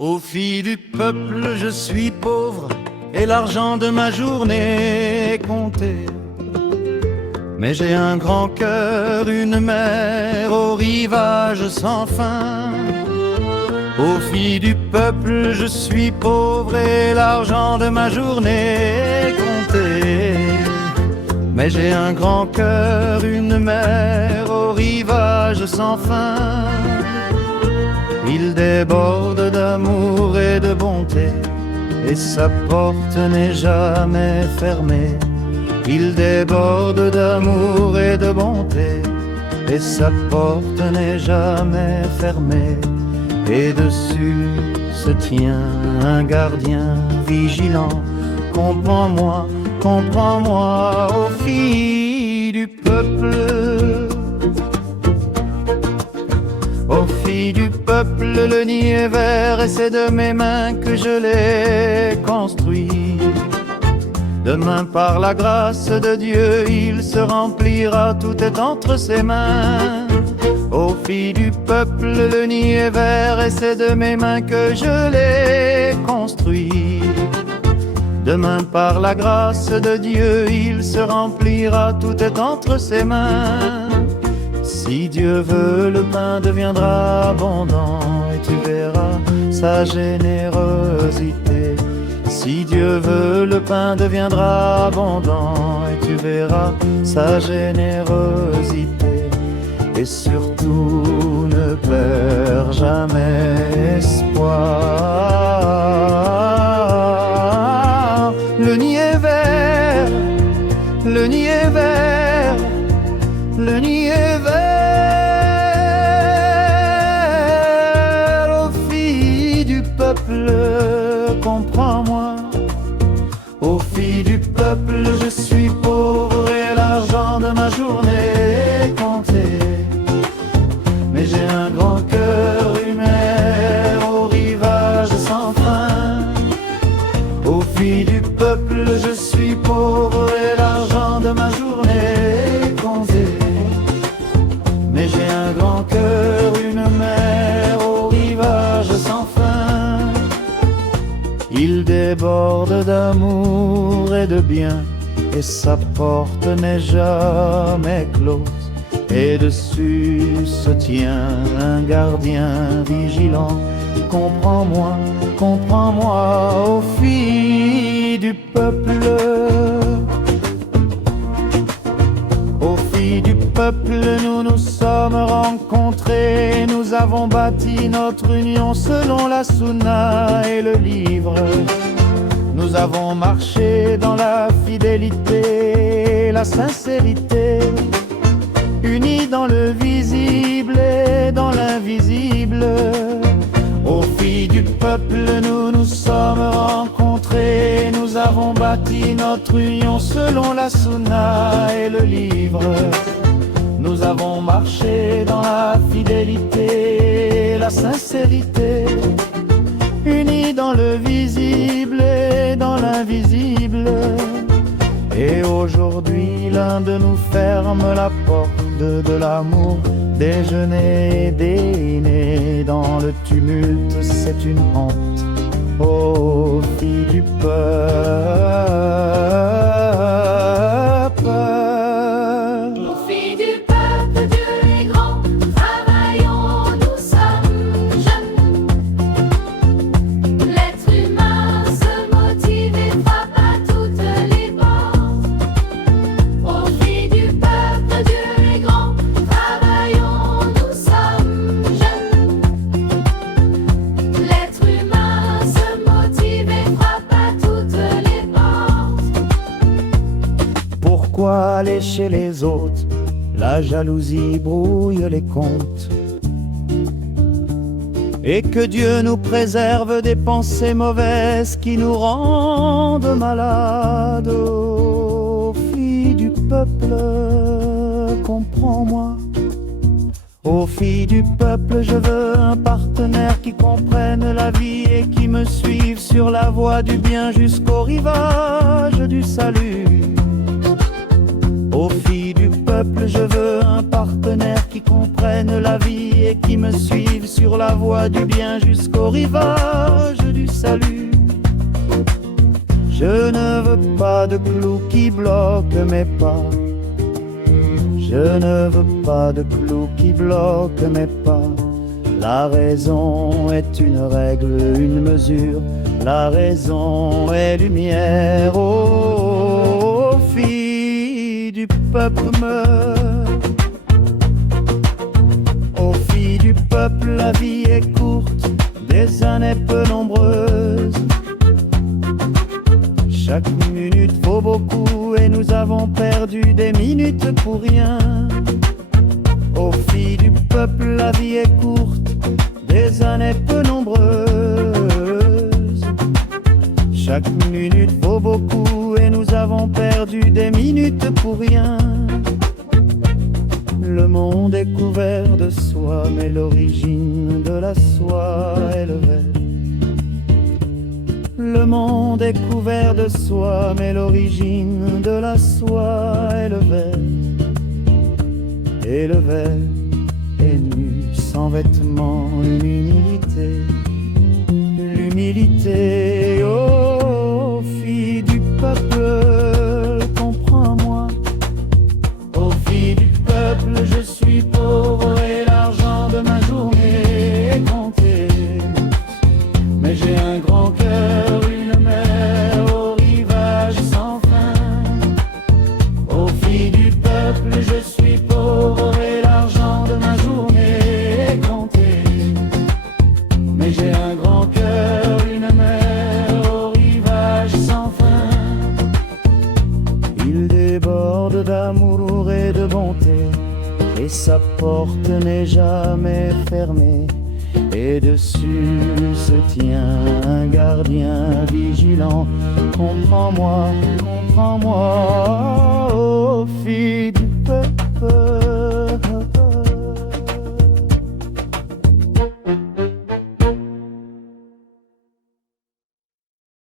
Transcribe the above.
Aux filles du peuple, je suis pauvre et l'argent de ma journée est compté. Mais j'ai un grand cœur, une mer au rivage sans fin. Aux filles du peuple, je suis pauvre et l'argent de ma journée est compté. Mais j'ai un grand cœur, une mer au rivage sans fin. Il déborde d'amour et de bonté, et sa porte n'est jamais fermée. Il déborde d'amour et de bonté, et sa porte n'est jamais fermée. Et dessus se tient un gardien vigilant. Comprends-moi, comprends-moi, ô filles du peuple. Ô filles du peuple, le nid est vert et c'est de mes mains que je l'ai construit. Demain par la grâce de Dieu, il se remplira, tout est entre ses mains. Ô filles du peuple, le nid est vert et c'est de mes mains que je l'ai construit. Demain par la grâce de Dieu, il se remplira, tout est entre ses mains. Si Dieu veut, le pain deviendra abondant et tu verras sa générosité. Si Dieu veut, le pain deviendra abondant et tu verras sa générosité. Et surtout ne perds jamais espoir. Le nid est vert, le nid est vert, le nid est vert. Ô filles du peuple, comprends-moi. Ô filles du peuple, je suis pauvre et l'argent de ma journée est compté. Mais j'ai un grand cœur, une mer au rivage sans fin. Ô filles du peuple, je suis pauvre et l'argent de ma journée est compté. Mais j'ai un grand cœur, une mer au rivage sans fin. Il déborde d'amour et de bien, et sa porte n'est jamais close. Et dessus se tient un gardien vigilant. Comprends-moi, comprends-moi, ô filles du peuple. Ô filles du peuple, nous nous sommes rencontrés. Nous avons bâti notre union selon la Sunna et le livre. Nous avons marché dans la fidélité, la sincérité, unis dans le visible et dans l'invisible. Ô filles du peuple, nous nous sommes rencontrés. Nous avons bâti notre union selon la Sunna et le livre. Nous avons marché dans la fidélité, la sincérité, unis dans le visible et dans l'invisible. Et aujourd'hui l'un de nous ferme la porte de l'amour. Déjeuner et dîner dans le tumulte, c'est une honte. Ô filles du peuple. Ô filles du peuple, Dieu est grand, travaillons, nous sommes jeunes. L'être humain se motive et frappe à toutes les portes. Ô filles du peuple, Dieu est grand, travaillons, nous sommes jeunes. L'être humain se motive et frappe à toutes les portes. Pourquoi aller chez les autres? La jalousie brouille les comptes. Et que Dieu nous préserve des pensées mauvaises qui nous rendent malades. Ô filles du peuple, comprends-moi. Ô filles du peuple, je veux un partenaire qui comprenne la vie et qui me suive sur la voie du bien jusqu'au rivage du salut. Ô filles du peuple, je veux un partenaire qui comprenne la vie et qui me suive sur la voie du bien jusqu'au rivage du salut. Je ne veux pas de clous qui bloquent mes pas. Je ne veux pas de clous qui bloquent mes pas. La raison est une règle, une mesure. La raison est lumière. Ô filles du peuple, meurs. Ô filles du peuple, la vie est courte, des années peu nombreuses. Chaque minute vaut beaucoup et nous avons perdu des minutes pour rien. Ô filles du peuple, la vie est courte, des années peu nombreuses. Chaque minute vaut beaucoup et nous avons perdu des minutes pour rien. Le monde est couvert de soie, mais l'origine de la soie est le verre. Le monde est couvert de soie, mais l'origine de la soie est le verre. Et le verre est nu, sans vêtements, l'humilité, l'humilité. Ô filles du peuple, comprends-moi. Ô filles du peuple, je suis pauvre et l'argent de ma journée est compté. Mais j'ai un grand cœur, une mer au rivage sans fin. Ô filles du peuple, je suis pauvre et l'argent de ma journée est compté. Mais j'ai un grand cœur, une mer au rivage sans fin. Il déborde d'amour et de bonté, et sa porte n'est jamais fermée. Et dessus se tient un gardien vigilant. Comprends-moi, comprends-moi.